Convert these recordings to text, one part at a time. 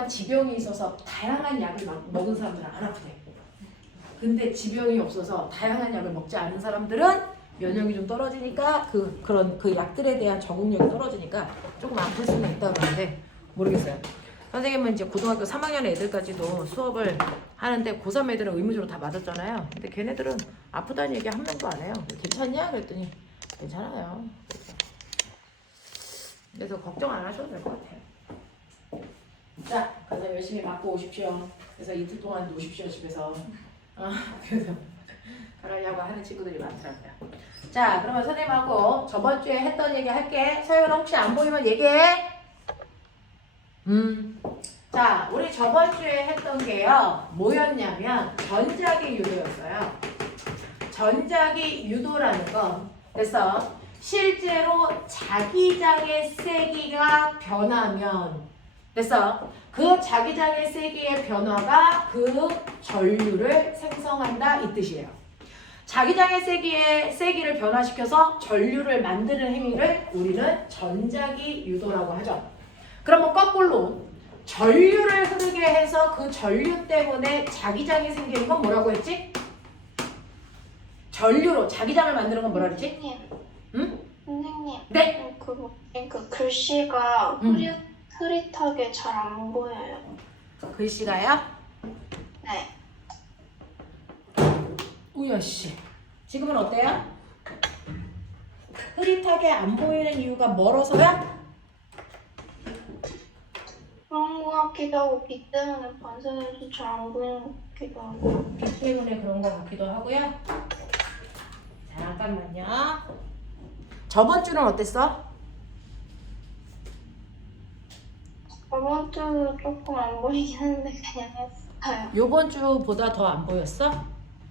오랫동안 지병이 있어서 다양한 약을 먹은 사람들은 안 아프대. 근데 지병이 없어서 다양한 약을 먹지 않은 사람들은 면역이 좀 떨어지니까 그런 약들에 대한 적응력이 떨어지니까 조금 아플 수는 있다고 하는데 모르겠어요. 선생님은 이제 고등학교 3학년 애들까지도 수업을 하는데 고3 애들은 의무적으로 다 맞았잖아요. 근데 걔네들은 아프다는 얘기 한 명도 안 해요. 괜찮냐? 그랬더니 괜찮아요. 그래서 걱정 안 하셔도 될 것 같아요. 자, 가서 열심히 맞고 오십시오. 그래서 이틀 동안 노십시오, 집에서. 그래서 그러려고 하는 친구들이 많더라고요. 자, 그러면 선생님하고 저번 주에 했던 얘기 할게. 서연아 혹시 안 보이면 얘기해. 자, 우리 저번 주에 했던 게요. 뭐였냐면 전자기 유도였어요. 전자기 유도라는 거. 그래서 실제로 자기장의 세기가 변하면 그래서 그 자기장의 세기의 변화가 그 전류를 생성한다 이 뜻이에요. 자기장의 세기를 변화시켜서 전류를 만드는 행위를 우리는 전자기 유도라고 하죠. 그러면 거꾸로 전류를 흐르게 해서 그 전류 때문에 자기장이 생기는 건 뭐라고 했지? 전류로 자기장을 만드는 건 뭐라 그랬지? 응? 선생님. 네. 그 글씨가 흐릿하게 잘 안 보여요. 글씨가요? 네. 우여씨. 지금은 어때요? 흐릿하게 안 보이는 이유가 멀어서야? 그런 것 같기도 하고 빛 때문에 반사해서 잘 안 보이는 것 같기도 하고. 빛 때문에 그런 것 같기도 하고요. 잠깐만요. 저번 주는 어땠어? 저번 주 조금 안 보이긴 했는데 그냥 했어요. 요번 주보다 더 안 보였어?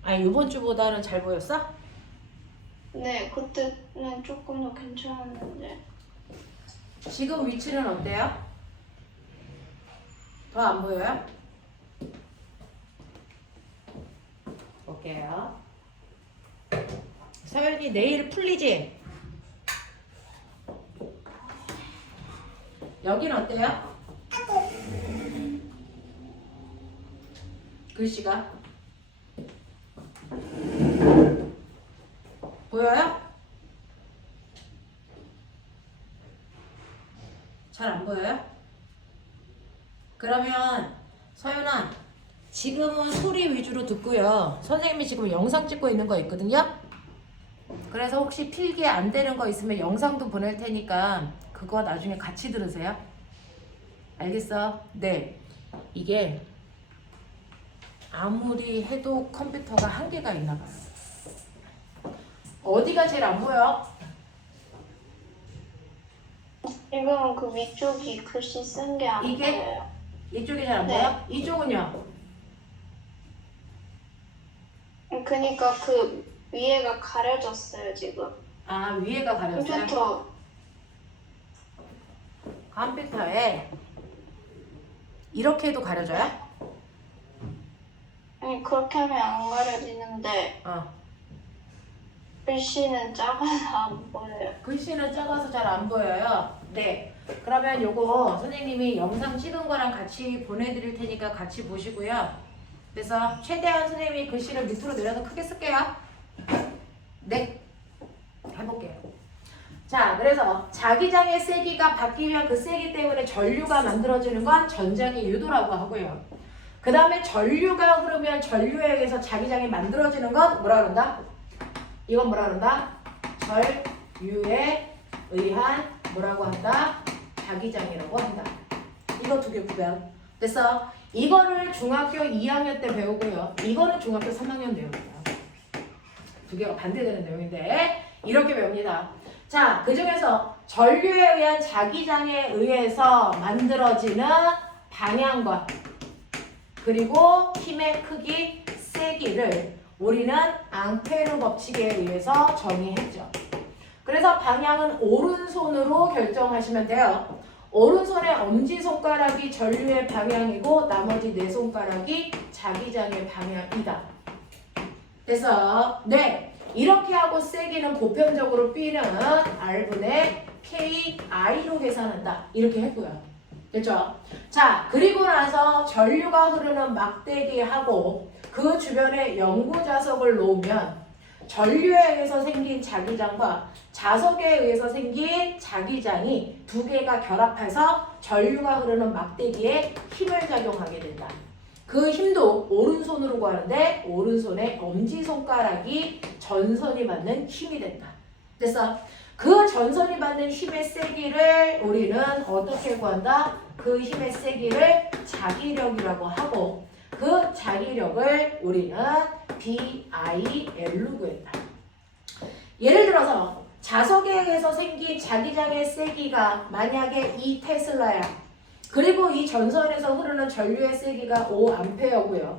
아니 요번 주보다는 잘 보였어? 네, 그때는 조금 더 괜찮았는데. 지금 위치는 어때요? 더 안 보여요? 볼게요. 서연이 내일 풀리지? 여긴 어때요? 글씨가 보여요? 잘 안 보여요? 그러면 서윤아 지금은 소리 위주로 듣고요. 선생님이 지금 영상 찍고 있는 거 있거든요. 그래서 혹시 필기 안 되는 거 있으면 영상도 보낼 테니까 그거 나중에 같이 들으세요. 알겠어? 네. 이게 아무리 해도 컴퓨터가 한계가 있나 봐요. 어디가 제일 안 보여? 지금은 그 위쪽이 글씨 쓴 게 안 이게? 보여요. 이쪽이 잘 안 네. 보여? 이쪽은요? 그니까 그 위에가 가려졌어요 지금. 아 위에가 가렸어요? 컴퓨터에 이렇게 해도 가려져요? 아니 그렇게 하면 안 가려지는데 글씨는 작아서 안 보여요. 글씨는 작아서 잘 안 보여요. 네. 그러면 요거 선생님이 영상 찍은 거랑 같이 보내드릴 테니까 같이 보시고요. 그래서 최대한 선생님이 글씨를 밑으로 내려서 크게 쓸게요. 네. 해볼게요. 자, 그래서 자기장의 세기가 바뀌면 그 세기 때문에 전류가 만들어지는 건 전자기 유도라고 하고요. 그 다음에 전류가 흐르면 전류에 의해서 자기장이 만들어지는 건 뭐라 그런다? 이건 뭐라 그런다? 전류에 의한 뭐라고 한다? 자기장이라고 한다. 이거 두 개 구별. 됐어? 이거를 중학교 2학년 때 배우고요. 이거는 중학교 3학년 내용이에요. 두 개가 반대되는 내용인데 이렇게 배웁니다. 자, 그 중에서 전류에 의한 자기장에 의해서 만들어지는 방향과 그리고 힘의 크기, 세기를 우리는 앙페르 법칙에 의해서 정의했죠. 그래서 방향은 오른손으로 결정하시면 돼요. 오른손의 엄지손가락이 전류의 방향이고 나머지 네 손가락이 자기장의 방향이다. 그래서 네, 이렇게 하고 세기는 보편적으로 B는 R분의 KI로 계산한다. 이렇게 했고요. 됐죠? 자, 그리고 나서 전류가 흐르는 막대기하고 그 주변에 연구 자석을 놓으면 전류에 의해서 생긴 자기장과 자석에 의해서 생긴 자기장이 두 개가 결합해서 전류가 흐르는 막대기에 힘을 작용하게 된다. 그 힘도 오른손으로 구하는데 오른손의 엄지손가락이 전선이 받는 힘이 된다. 됐어? 그 전선이 받는 힘의 세기를 우리는 어떻게 구한다? 그 힘의 세기를 자기력이라고 하고 그 자기력을 우리는 BIL로 구했다. 예를 들어서 자석에 의해서 생긴 자기장의 세기가 만약에 2테슬라야. 그리고 이 전선에서 흐르는 전류의 세기가 5A고요.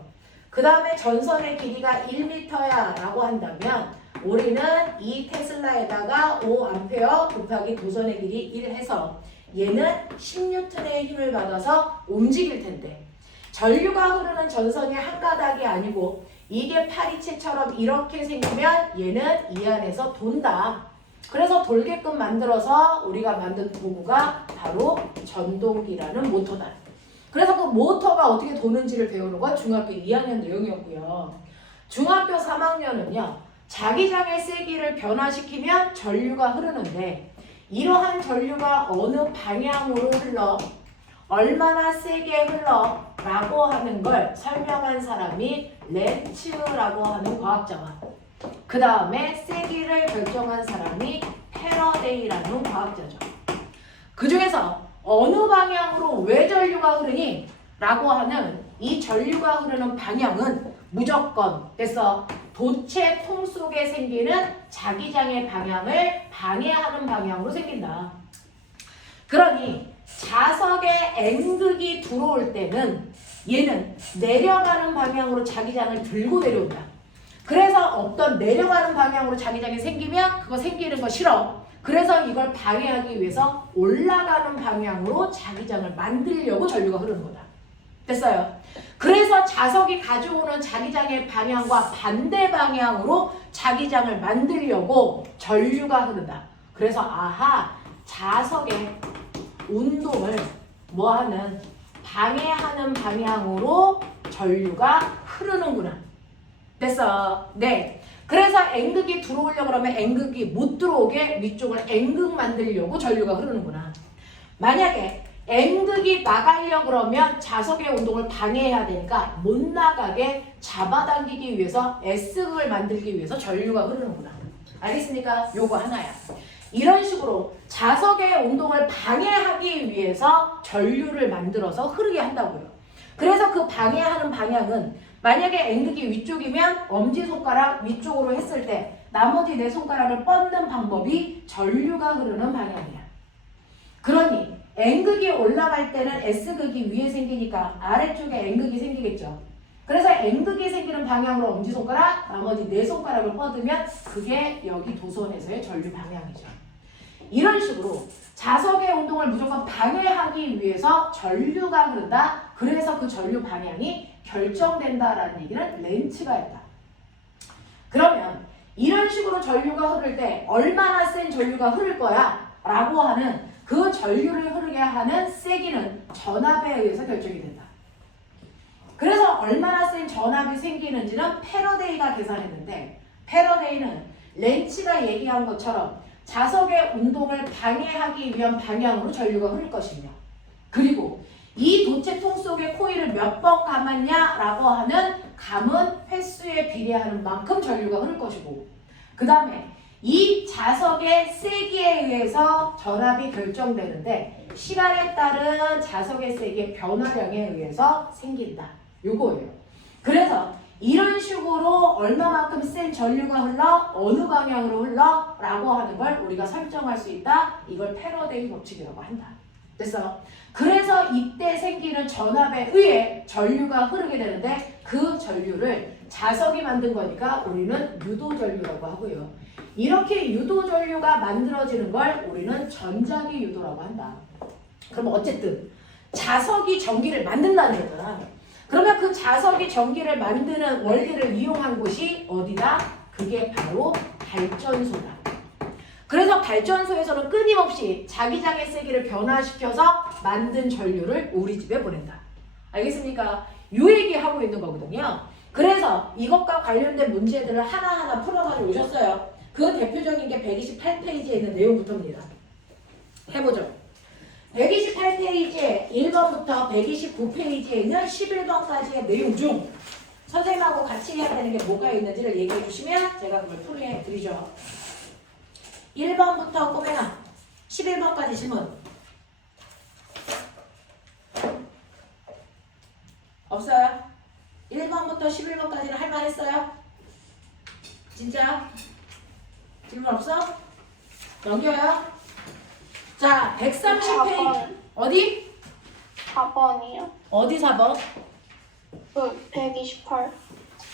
그 다음에 전선의 길이가 1m야 라고 한다면 우리는 2테슬라에다가 5A 곱하기 도선의 길이 1 해서 얘는 10N의 힘을 받아서 움직일 텐데 전류가 흐르는 전선이 한 가닥이 아니고 이게 파리채처럼 이렇게 생기면 얘는 이 안에서 돈다. 그래서 돌게끔 만들어서 우리가 만든 도구가 바로 전동기라는 모터다. 그래서 그 모터가 어떻게 도는지를 배우는 건 중학교 2학년 내용이었고요. 중학교 3학년은요. 자기장의 세기를 변화시키면 전류가 흐르는데 이러한 전류가 어느 방향으로 흘러 얼마나 세게 흘러 라고 하는 걸 설명한 사람이 렌츠라고 하는 과학자와 그 다음에 세기를 결정한 사람이 패러데이라는 과학자죠. 그 중에서 어느 방향으로 왜 전류가 흐르니? 라고 하는 이 전류가 흐르는 방향은 무조건 그래서 도체 통 속에 생기는 자기장의 방향을 방해하는 방향으로 생긴다. 그러니 자석에 N극이 들어올 때는 얘는 내려가는 방향으로 자기장을 들고 내려온다. 그래서 어떤 내려가는 방향으로 자기장이 생기면 그거 생기는 거 싫어. 그래서 이걸 방해하기 위해서 올라가는 방향으로 자기장을 만들려고 전류가 흐르는 거다. 됐어요? 그래서 자석이 가져오는 자기장의 방향과 반대 방향으로 자기장을 만들려고 전류가 흐른다. 그래서 아하, 자석의 운동을 뭐하는 방해하는 방향으로 전류가 흐르는구나. 됐어? 네. 그래서 N극이 들어오려고 그러면 N극이 못 들어오게 위쪽을 N극 만들려고 전류가 흐르는구나. 만약에 N극이 나가려고 그러면 자석의 운동을 방해해야 되니까 못 나가게 잡아당기기 위해서 S극을 만들기 위해서 전류가 흐르는구나. 알겠습니까? 요거 하나야. 이런 식으로 자석의 운동을 방해하기 위해서 전류를 만들어서 흐르게 한다고요. 그래서 그 방해하는 방향은 만약에 N극이 위쪽이면 엄지손가락 위쪽으로 했을 때 나머지 네 손가락을 뻗는 방법이 전류가 흐르는 방향이야. 그러니 N극이 올라갈 때는 S극이 위에 생기니까 아래쪽에 N극이 생기겠죠. 그래서 N극이 생기는 방향으로 엄지손가락, 나머지 네 손가락을 뻗으면 그게 여기 도선에서의 전류 방향이죠. 이런 식으로 자석의 운동을 무조건 방해하기 위해서 전류가 흐른다. 그래서 그 전류 방향이 결정된다라는 얘기는 렌츠가 했다. 그러면 이런 식으로 전류가 흐를 때 얼마나 센 전류가 흐를 거야? 라고 하는 그 전류를 흐르게 하는 세기는 전압에 의해서 결정이 된다. 그래서 얼마나 센 전압이 생기는지는 패러데이가 계산했는데 패러데이는 렌츠가 얘기한 것처럼 자석의 운동을 방해하기 위한 방향으로 전류가 흐를 것이며 그리고 이 도체통 속에 코일을 몇 번 감았냐라고 하는 감은 횟수에 비례하는 만큼 전류가 흐를 것이고 그 다음에 이 자석의 세기에 의해서 전압이 결정되는데 시간에 따른 자석의 세기의 변화량에 의해서 생긴다. 요거예요. 그래서 이런 식으로 얼마만큼 센 전류가 흘러 어느 방향으로 흘러 라고 하는 걸 우리가 설정할 수 있다. 이걸 패러데이 법칙이라고 한다. 됐어? 그래서 이때 생기는 전압에 의해 전류가 흐르게 되는데 그 전류를 자석이 만든 거니까 우리는 유도전류라고 하고요. 이렇게 유도전류가 만들어지는 걸 우리는 전자기 유도라고 한다. 그럼 어쨌든 자석이 전기를 만든다는 거잖아. 그러면 그 자석이 전기를 만드는 원리를 이용한 곳이 어디다? 그게 바로 발전소다. 그래서 발전소에서는 끊임없이 자기장의 세기를 변화시켜서 만든 전류를 우리 집에 보낸다. 알겠습니까? 요 얘기하고 있는 거거든요. 그래서 이것과 관련된 문제들을 하나하나 풀어가지고 오셨어요. 그 대표적인 게 128페이지에 있는 내용부터입니다. 해보죠. 128페이지에 1번부터 129페이지에 있는 11번까지의 내용 중 선생님하고 같이 해야 되는 게 뭐가 있는지를 얘기해 주시면 제가 그걸 풀이해 드리죠. 1번부터 꼬매나 11번까지 질문 없어요? 1번부터 11번까지는 할만했어요? 진짜? 질문 없어? 넘겨요? 자, 130페이지 어디? 4번이요. 어디 4번? 그 128.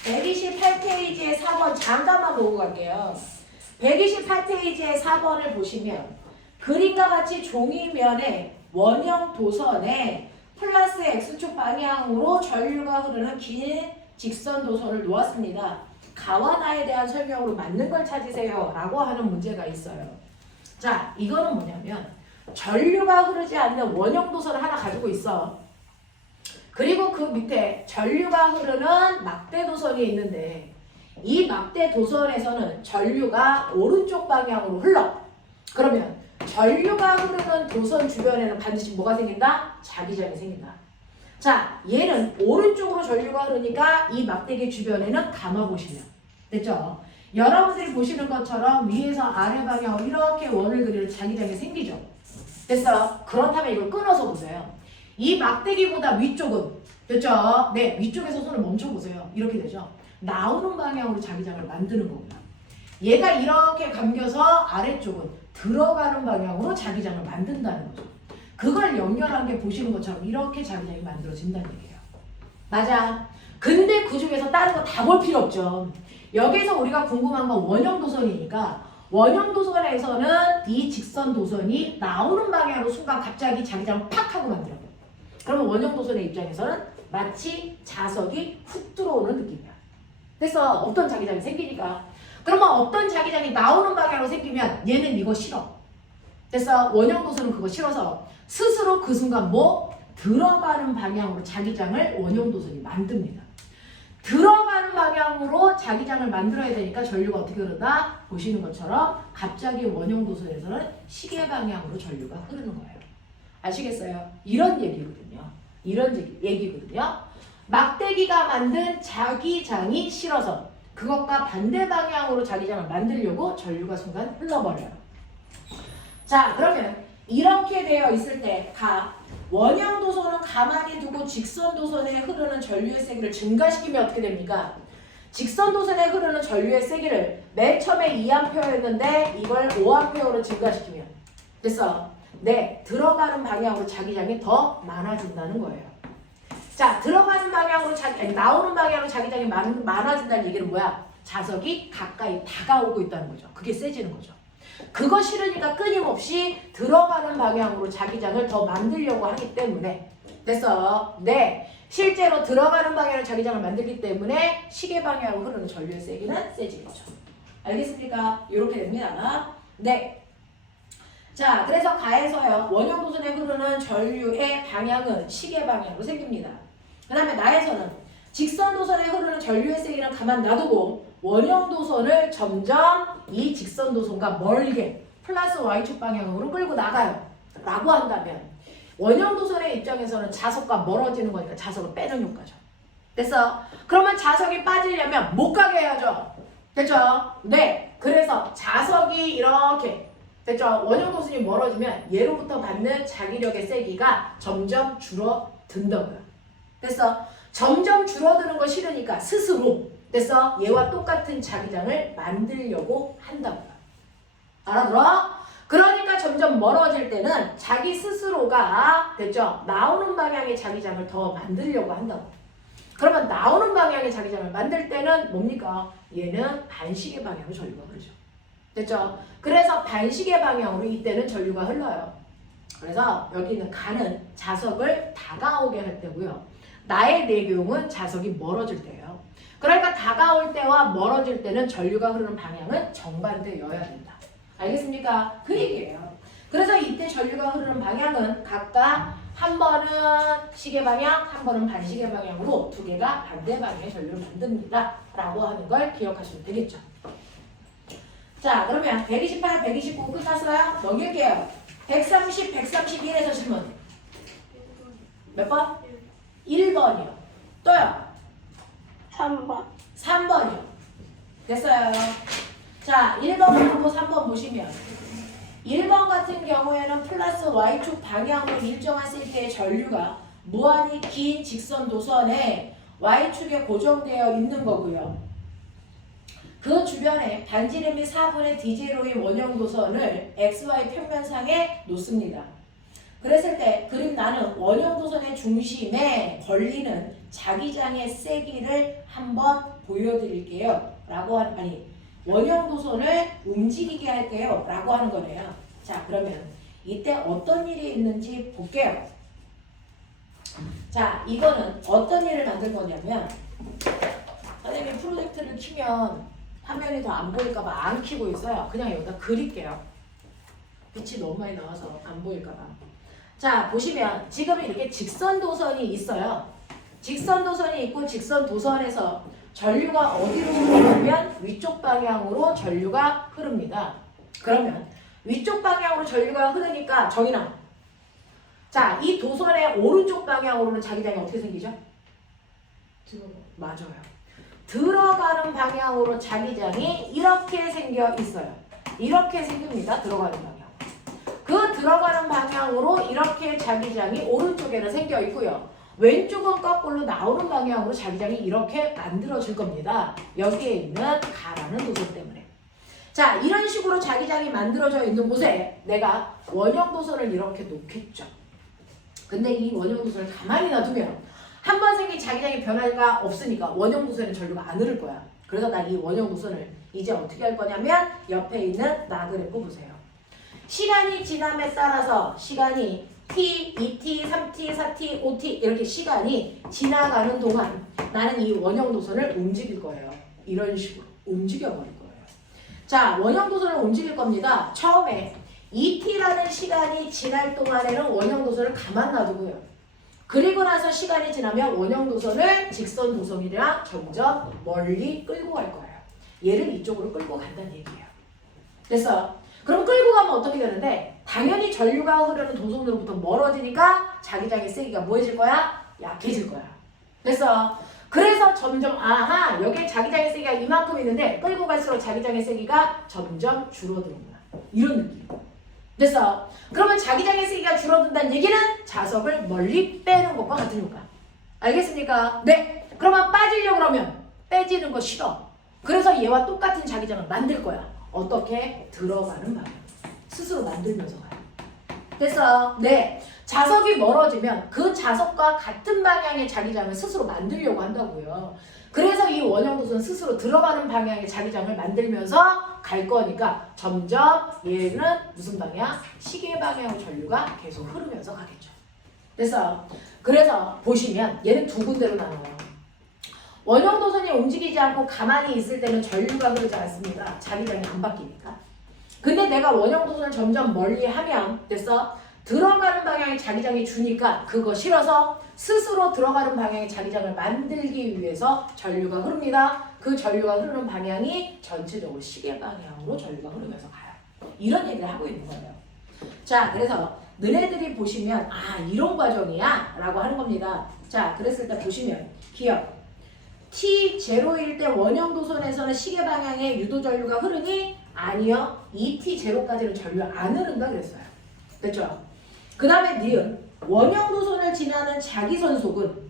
128페이지의 4번 잠깐만 보고 갈게요. 128페이지의 4번을 보시면 그림과 같이 종이면에 원형 도선에 플러스 X축 방향으로 전류가 흐르는 긴 직선 도선을 놓았습니다. 가와 나에 대한 설명으로 맞는 걸 찾으세요 라고 하는 문제가 있어요. 자, 이거는 뭐냐면 전류가 흐르지 않는 원형 도선을 하나 가지고 있어. 그리고 그 밑에 전류가 흐르는 막대 도선이 있는데 이 막대 도선에서는 전류가 오른쪽 방향으로 흘러. 그러면 전류가 흐르는 도선 주변에는 반드시 뭐가 생긴다? 자기장이 생긴다. 자, 얘는 오른쪽으로 전류가 흐르니까 이 막대기 주변에는 감아보시면 됐죠? 여러분들이 보시는 것처럼 위에서 아래 방향으로 이렇게 원을 그리는 자기장이 생기죠? 됐어? 그렇다면 이걸 끊어서 보세요. 이 막대기보다 위쪽은 됐죠? 네, 위쪽에서 손을 멈춰보세요. 이렇게 되죠? 나오는 방향으로 자기장을 만드는 거구나. 얘가 이렇게 감겨서 아래쪽은 들어가는 방향으로 자기장을 만든다는 거죠. 그걸 연결한 게 보시는 것처럼 이렇게 자기장이 만들어진다는 얘기예요. 맞아. 근데 그 중에서 다른 거 다 볼 필요 없죠. 여기서 우리가 궁금한 건 원형 도선이니까 원형 도선에서는 이 직선 도선이 나오는 방향으로 순간 갑자기 자기장을 팍 하고 만들어요. 그러면 원형 도선의 입장에서는 마치 자석이 훅 들어오는 느낌이야. 그래서 어떤 자기장이 생기니까. 그러면 어떤 자기장이 나오는 방향으로 생기면 얘는 이거 싫어. 그래서 원형 도선은 그거 싫어서 스스로 그 순간 뭐? 들어가는 방향으로 자기장을 원형 도선이 만듭니다. 들어가는 방향으로 자기장을 만들어야 되니까 전류가 어떻게 흐른다? 보시는 것처럼 갑자기 원형 도선에서는 시계 방향으로 전류가 흐르는 거예요. 아시겠어요? 이런 얘기거든요. 이런 얘기거든요. 막대기가 만든 자기장이 싫어서 그것과 반대 방향으로 자기장을 만들려고 전류가 순간 흘러버려요. 자, 그러면 이렇게 되어 있을 때 원형 도선은 가만히 두고 직선 도선에 흐르는 전류의 세기를 증가시키면 어떻게 됩니까? 직선 도선에 흐르는 전류의 세기를 맨 처음에 2A였는데 이걸 5A로 증가시키면 됐어. 네, 들어가는 방향으로 자기장이 더 많아진다는 거예요. 자, 들어가는 방향으로 나오는 방향으로 자기장이 많아진다는 얘기는 뭐야? 자석이 가까이 다가오고 있다는 거죠. 그게 세지는 거죠. 그거 싫으니까 끊임없이 들어가는 방향으로 자기장을 더 만들려고 하기 때문에 됐어. 네, 실제로 들어가는 방향으로 자기장을 만들기 때문에 시계 방향으로 흐르는 전류의 세기는 세지는 거죠. 알겠습니까? 이렇게 됩니다. 네. 자, 그래서 가에서요. 원형 도선에 흐르는 전류의 방향은 시계 방향으로 생깁니다. 그 다음에 나에서는 직선 도선에 흐르는 전류의 세기는 가만 놔두고 원형 도선을 점점 이 직선 도선과 멀게 플러스 Y축 방향으로 끌고 나가요. 라고 한다면 원형 도선의 입장에서는 자석과 멀어지는 거니까 자석을 빼는 효과죠. 됐어? 그러면 자석이 빠지려면 못 가게 해야죠. 됐죠? 네. 그래서 자석이 이렇게 됐죠? 원형 도선이 멀어지면 얘로부터 받는 자기력의 세기가 점점 줄어든다고요. 됐어? 점점 줄어드는 거 싫으니까 스스로 됐어? 얘와 똑같은 자기장을 만들려고 한다고요. 알아들어? 그러니까 점점 멀어질 때는 자기 스스로가 됐죠? 나오는 방향의 자기장을 더 만들려고 한다고. 그러면 나오는 방향의 자기장을 만들 때는 뭡니까? 얘는 반시계 방향으로 전류가 흐르죠. 됐죠? 그래서 반시계 방향으로 이때는 전류가 흘러요. 그래서 여기 있는 가는 자석을 다가오게 할 때고요. 나의 내경은 자석이 멀어질 때예요. 그러니까 다가올 때와 멀어질 때는 전류가 흐르는 방향은 정반대여야 된다. 알겠습니까? 그 얘기예요. 그래서 이때 전류가 흐르는 방향은 각각 한 번은 시계 방향, 한 번은 반시계 방향으로 두 개가 반대 방향의 전류를 만듭니다. 라고 하는 걸 기억하시면 되겠죠. 자, 그러면 128, 129 끝났어요? 넘길게요. 130, 131에서 질문. 몇 번? 1번이요. 또요? 3번. 3번이요. 됐어요. 자, 1번 보고 3번 보시면 1번 같은 경우에는 플러스 Y축 방향으로 일정한 셀계의 전류가 무한히 긴 직선 도선에 Y축에 고정되어 있는 거고요. 그 주변에 반지름이 4분의 D0인 원형 도선을 XY 평면상에 놓습니다. 그랬을 때 그림 나는 원형 도선의 중심에 걸리는 자기장의 세기를 한번 보여드릴게요. 원형 도선을 움직이게 할게요. 라고 하는 거네요. 자, 그러면 이때 어떤 일이 있는지 볼게요. 자, 이거는 어떤 일을 만든 거냐면 선생님이 프로젝트를 키면 화면이 더 안 보일까봐 안 키고 있어요. 그냥 여기다 그릴게요. 빛이 너무 많이 나와서 안 보일까봐. 자, 보시면 지금 이렇게 직선 도선이 있어요. 직선 도선이 있고 직선 도선에서 전류가 어디로 흐르냐면 위쪽 방향으로 전류가 흐릅니다. 그러면 위쪽 방향으로 전류가 흐르니까 정인아. 자, 이 도선의 오른쪽 방향으로는 자기장이 어떻게 생기죠? 맞아요. 들어가는 방향으로 자기장이 이렇게 생겨 있어요. 이렇게 생깁니다. 들어가는 방향. 그 들어가는 방향으로 이렇게 자기장이 오른쪽에는 생겨 있고요. 왼쪽은 거꾸로 나오는 방향으로 자기장이 이렇게 만들어질 겁니다. 여기에 있는 가라는 도선 때문에. 자, 이런 식으로 자기장이 만들어져 있는 곳에 내가 원형 도선을 이렇게 놓겠죠. 근데 이 원형 도선을 가만히 놔두면 한 번 생긴 자기장의 변화가 없으니까 원형 도선에 전류가 안 흐를 거야. 그래서 난 이 원형 도선을 이제 어떻게 할 거냐면 옆에 있는 나그래프 보세요. 시간이 지남에 따라서 시간이 t, 2t, 3t, 4t, 5t 이렇게 시간이 지나가는 동안 나는 이 원형 도선을 움직일 거예요. 이런 식으로 움직여버릴 거예요. 자, 원형 도선을 움직일 겁니다. 처음에 2t라는 시간이 지날 동안에는 원형 도선을 가만 놔두고요. 그리고 나서 시간이 지나면 원형 도선을 직선 도선이랑 점점 멀리 끌고 갈 거예요. 얘를 이쪽으로 끌고 간다는 얘기예요. 됐어? 그럼 끌고 가면 어떻게 되는데 당연히 전류가 흐르는 도선으로부터 멀어지니까 자기장의 세기가 뭐해질 거야? 약해질 거야. 됐어? 그래서 점점 아하 여기에 자기장의 세기가 이만큼 있는데 끌고 갈수록 자기장의 세기가 점점 줄어드는구나. 이런 느낌. 됐어? 그러면 자기장의 세기가 줄어든다는 얘기는 자석을 멀리 빼는 것과 같은 효과. 알겠습니까? 네. 그러면 빠지려고 그러면 빼지는 거 싫어. 그래서 얘와 똑같은 자기장을 만들 거야. 어떻게? 들어가는 방향. 스스로 만들면서 가요. 됐어? 네. 자석이 멀어지면 그 자석과 같은 방향의 자기장을 스스로 만들려고 한다고요. 그래서 이 원형 도선 스스로 들어가는 방향의 자기장을 만들면서 갈 거니까 점점 얘는 무슨 방향? 시계 방향으로 전류가 계속 흐르면서 가겠죠. 됐어? 그래서 보시면 얘는 두 군데로 나눠요. 원형 도선이 움직이지 않고 가만히 있을 때는 전류가 흐르지 않습니다. 자기장이 안 바뀌니까. 근데 내가 원형 도선을 점점 멀리 하면 됐어? 들어가는 방향의 자기장이 주니까 그거 싫어서 스스로 들어가는 방향의 자기장을 만들기 위해서 전류가 흐릅니다. 그 전류가 흐르는 방향이 전체적으로 시계 방향으로 전류가 흐르면서 가요. 이런 얘기를 하고 있는 거예요. 자, 그래서 너네들이 보시면 아 이런 과정이야 라고 하는 겁니다. 자, 그랬을 때 보시면 기억 T0일 때 원형 도선에서는 시계 방향에 유도 전류가 흐르니? 아니요. 2T0까지는 전류 안 흐른다 그랬어요. 됐죠? 그 다음에 니은 원형 도선을 지나는 자기선속은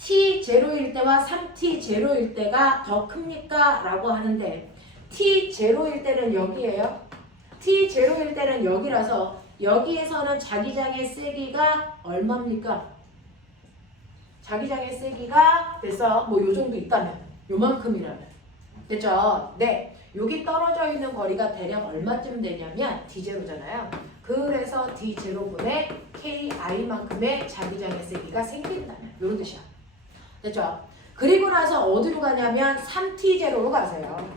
T0일 때와 3T0일 때가 더 큽니까? 라고 하는데 T0일 때는 여기에요. T0일 때는 여기라서 여기에서는 자기장의 세기가 얼마입니까? 자기장의 세기가 됐어. 뭐 요 정도 있다면 요만큼이라면 됐죠? 네. 여기 떨어져 있는 거리가 대략 얼마쯤 되냐면 D0잖아요. 그래서 D0분의 KI만큼의 자기장의 세기가 생긴다면 이런 뜻이야. 됐죠? 그리고 나서 어디로 가냐면 3T0로 가세요.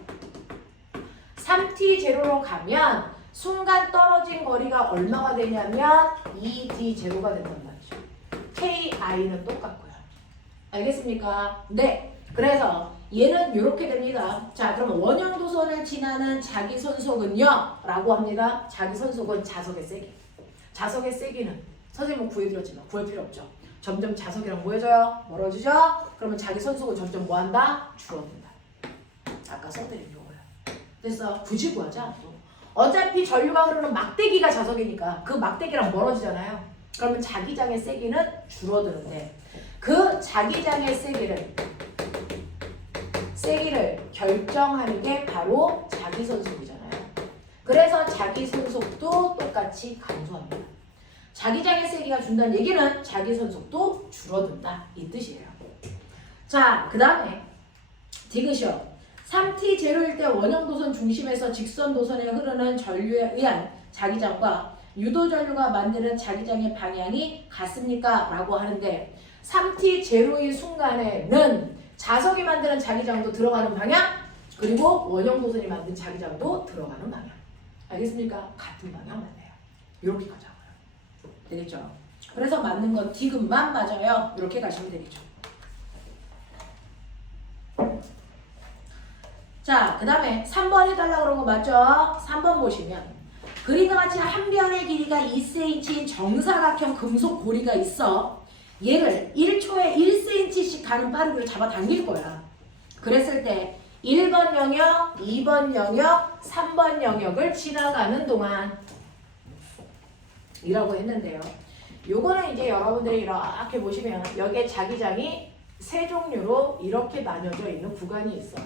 3t0로 가면 순간 떨어진 거리가 얼마가 되냐면 2d0가 된단 말이죠. ki는 똑같고요. 알겠습니까? 네. 그래서 얘는 이렇게 됩니다. 자, 그러면 원형 도선을 지나는 자기 손속은요? 라고 합니다. 자기 손속은 자석의 세기. 자석의 세기는 선생님은 구해드렸지만 구할 필요 없죠. 점점 자석이랑 뭐 해져요? 멀어지죠? 그러면 자기 손속은 점점 뭐 한다? 줄어든다. 아까 써드린 요거야. 그래서 굳이 구하지 않고 어차피 전류가 흐르는 막대기가 자석이니까 그 막대기랑 멀어지잖아요. 그러면 자기장의 세기는 줄어드는데 그 자기장의 세기를 결정하는 게 바로 자기 손속이잖아요. 그래서 자기 손속도 똑같이 감소합니다. 자기장의 세기가 준다는 얘기는 자기 손속도 줄어든다 이 뜻이에요. 자, 그 다음에 디귿이요. 3t0일 때 원형 도선 중심에서 직선 도선에 흐르는 전류에 의한 자기장과 유도 전류가 만드는 자기장의 방향이 같습니까? 라고 하는데 3t0인 순간에는 자석이 만드는 자기장도 들어가는 방향 그리고 원형 도선이 만든 자기장도 들어가는 방향. 알겠습니까? 같은 방향 맞네요. 이렇게 가자고요. 되겠죠? 그래서 맞는 건 디귿만 맞아요. 이렇게 가시면 되겠죠. 자, 그 다음에 3번 해달라고 그런 거 맞죠? 3번 보시면 그림과 같이 한 변의 길이가 2cm인 정사각형 금속 고리가 있어. 얘를 1초에 1cm씩 가는 빠르기로 잡아당길 거야. 그랬을 때 1번 영역, 2번 영역, 3번 영역을 지나가는 동안 이라고 했는데요. 요거는 이제 여러분들이 이렇게 보시면 여기에 자기장이 세 종류로 이렇게 나뉘어져 있는 구간이 있어요.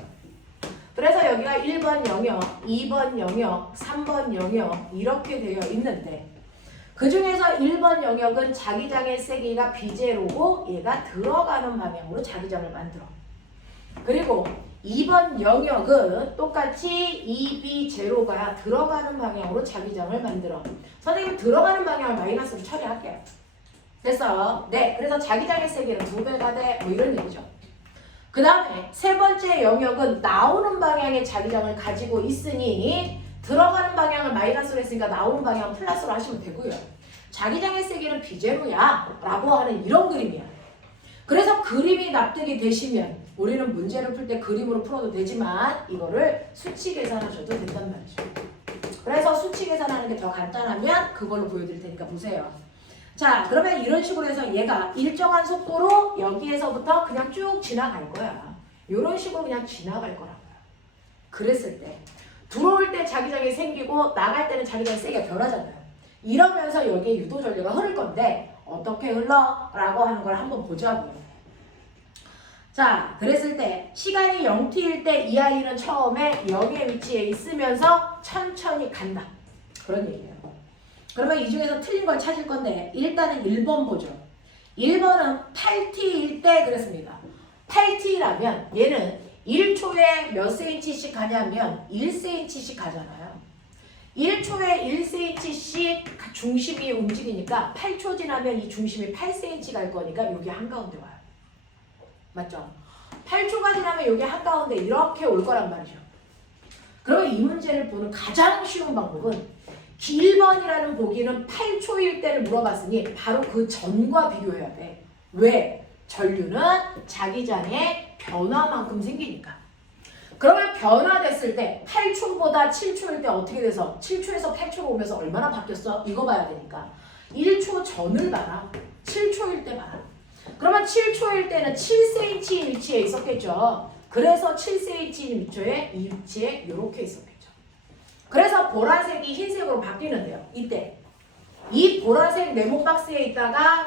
그래서 여기가 1번 영역, 2번 영역, 3번 영역 이렇게 되어 있는데 그 중에서 1번 영역은 자기장의 세기가 비제로고 얘가 들어가는 방향으로 자기장을 만들어. 그리고 2번 영역은 똑같이 2B0가 들어가는 방향으로 자기장을 만들어. 선생님 들어가는 방향을 마이너스로 처리할게요. 됐어? 네. 그래서 자기장의 세기는 2배가 돼. 뭐 이런 얘기죠. 그 다음에 세 번째 영역은 나오는 방향의 자기장을 가지고 있으니 들어가는 방향을 마이너스로 했으니까 나오는 방향은 플러스로 하시면 되고요. 자기장의 세기는 비제로야 라고 하는 이런 그림이야. 그래서 그림이 납득이 되시면 우리는 문제를 풀 때 그림으로 풀어도 되지만 이거를 수치 계산하셔도 된단 말이죠. 그래서 수치 계산하는 게 더 간단하면 그걸로 보여드릴 테니까 보세요. 자, 그러면 이런 식으로 해서 얘가 일정한 속도로 여기에서부터 그냥 쭉 지나갈 거야. 이런 식으로 그냥 지나갈 거라고요. 그랬을 때 들어올 때 자기장이 생기고 나갈 때는 자기장의 세기가 변하잖아요. 이러면서 여기에 유도 전류가 흐를 건데 어떻게 흘러? 라고 하는 걸 한번 보자고요. 자, 그랬을 때 시간이 0t일 때 이 아이는 처음에 0의 위치에 있으면서 천천히 간다. 그런 얘기예요. 그러면 이 중에서 틀린 걸 찾을 건데 일단은 1번 보죠. 1번은 8t일 때 그랬습니다. 8t라면 얘는 1초에 몇 cm씩 가냐면 1cm씩 가잖아요. 1초에 1cm씩 중심이 움직이니까 8초 지나면 이 중심이 8cm 갈 거니까 여기 한가운데 와요. 맞죠? 8초가 지나면 여기 한가운데 이렇게 올 거란 말이죠. 그러면 이 문제를 보는 가장 쉬운 방법은 1번이라는 보기는 8초일 때를 물어봤으니 바로 그 전과 비교해야 돼. 왜? 전류는 자기장의 변화만큼 생기니까. 그러면 변화됐을 때 8초보다 7초일 때 어떻게 돼서 7초에서 8초로 오면서 얼마나 바뀌었어? 이거 봐야 되니까 1초 전을 봐라. 7초일 때 봐라. 그러면 7초일 때는 7cm 위치에 있었겠죠. 그래서 7cm 위치에 이렇게 있었겠죠. 그래서 보라색이 흰색으로 바뀌는데요. 이때 이 보라색 네모 박스에 있다가